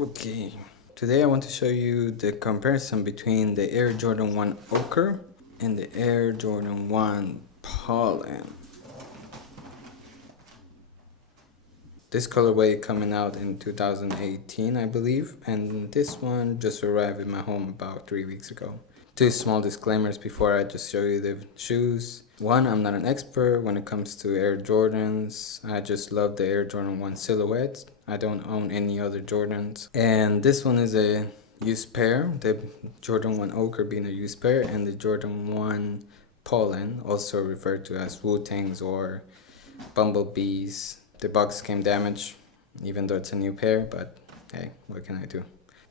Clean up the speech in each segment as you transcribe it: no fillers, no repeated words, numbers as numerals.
Okay, today I want to show you the comparison between the Air Jordan 1 Ochre and the Air Jordan 1 Pollen. This colorway coming out in 2018, I believe, and this one just arrived in my home about 3 weeks ago. Two small disclaimers before I just show you the shoes. One, I'm not an expert when it comes to Air Jordans. I just love the Air Jordan 1 silhouette. I don't own any other Jordans. And this one is a used pair, the Jordan 1 Ochre being a used pair, and the Jordan 1 Pollen, also referred to as Wu-Tangs or Bumblebees. The box came damaged, even though it's a new pair, but hey, what can I do?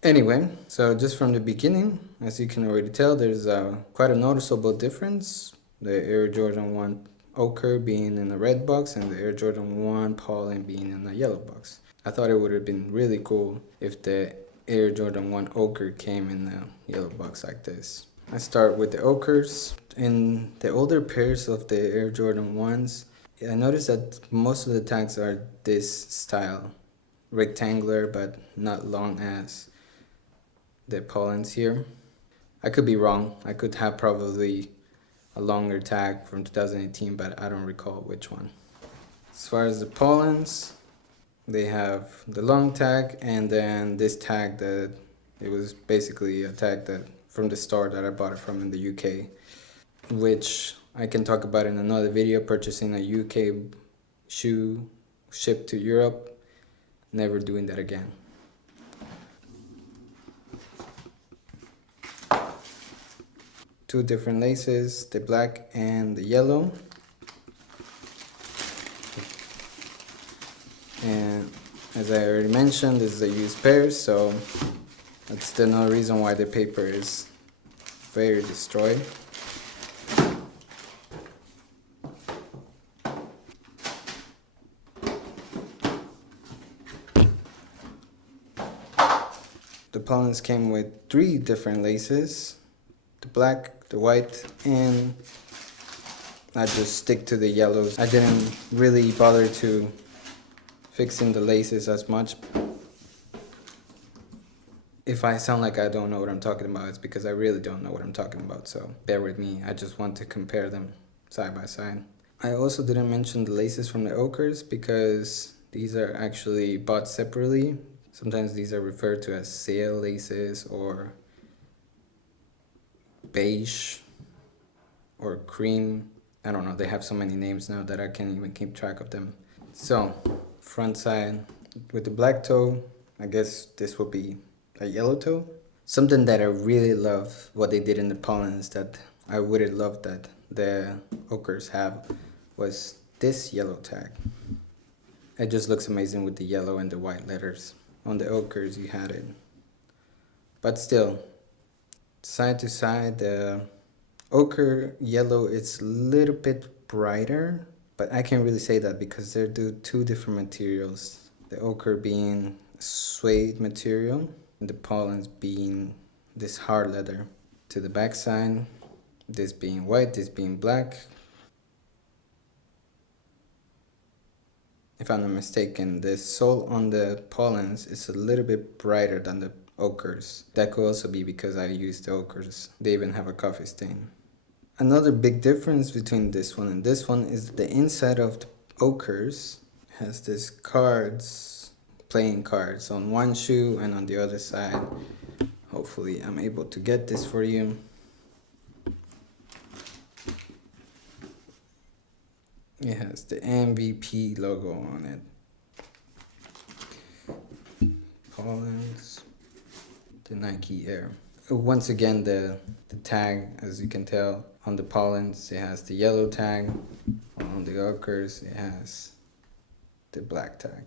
Anyway, so just from the beginning, as you can already tell, there's quite a noticeable difference. The Air Jordan 1 Ochre being in a red box and the Air Jordan 1 Pollen being in a yellow box. I thought it would have been really cool if the Air Jordan 1 Ochre came in a yellow box like this. I start with the Ochres. In the older pairs of the Air Jordan 1s, I noticed that most of the tags are this style. Rectangular, but not long as the Pollens here. I could be wrong. I could have probably a longer tag from 2018, but I don't recall which one. As far as the Pollens, they have the long tag and then this tag that it was basically a tag that from the store that I bought it from in the UK, which I can talk about in another video. Purchasing a UK shoe shipped to Europe, never doing that again. Two different laces, the black and the yellow. And as I already mentioned, this is a used pair, so that's still no reason why the paper is very destroyed. The Pollens came with 3 different laces, the black, the white, and I just stick to the yellows. I didn't really bother to fixing the laces as much. If I sound like I don't know what I'm talking about, it's because I really don't know what I'm talking about, so bear with me. I just want to compare them side by side. I also didn't mention the laces from the Ochres because these are actually bought separately. Sometimes these are referred to as sail laces or beige or cream. I don't know, they have so many names now that I can't even keep track of them. So, front side with the black toe, I guess this would be a yellow toe. Something that I really love what they did in the Pollens that I would have loved that the Ochres have was this yellow tag. It just looks amazing with the yellow and the white letters. On the Ochres you had it. But still, side to side, the Ochre yellow is a little bit brighter, but I can't really say that because they're two different materials. The Ochre being suede material and the Pollens being this hard leather. To the back side, this being white, this being black. If I'm not mistaken, the sole on the Pollens is a little bit brighter than the Ochres. That could also be because I used the Ochres. They even have a coffee stain. Another big difference between this one and this one is the inside of the Ochres has this cards, playing cards on one shoe and on the other side. Hopefully I'm able to get this for you. It has the MVP logo on it. Pollens, the Nike Air. Once again, the tag, as you can tell, on the Pollens, it has the yellow tag. On the Ochres, it has the black tag.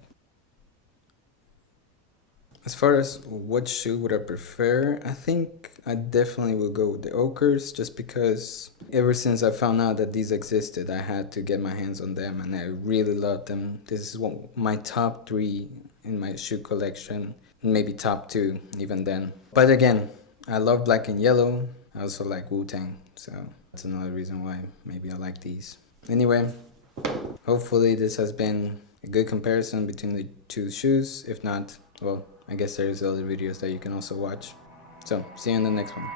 As far as what shoe would I prefer, I think I definitely will go with the Ochres just because ever since I found out that these existed, I had to get my hands on them and I really love them. This is my top 3 in my shoe collection, maybe top 2 even then. But again, I love black and yellow. I also like Wu-Tang, so that's another reason why maybe I like these. Anyway, hopefully this has been a good comparison between the two shoes. If not, well, I guess there's other videos that you can also watch. So see you in the next one.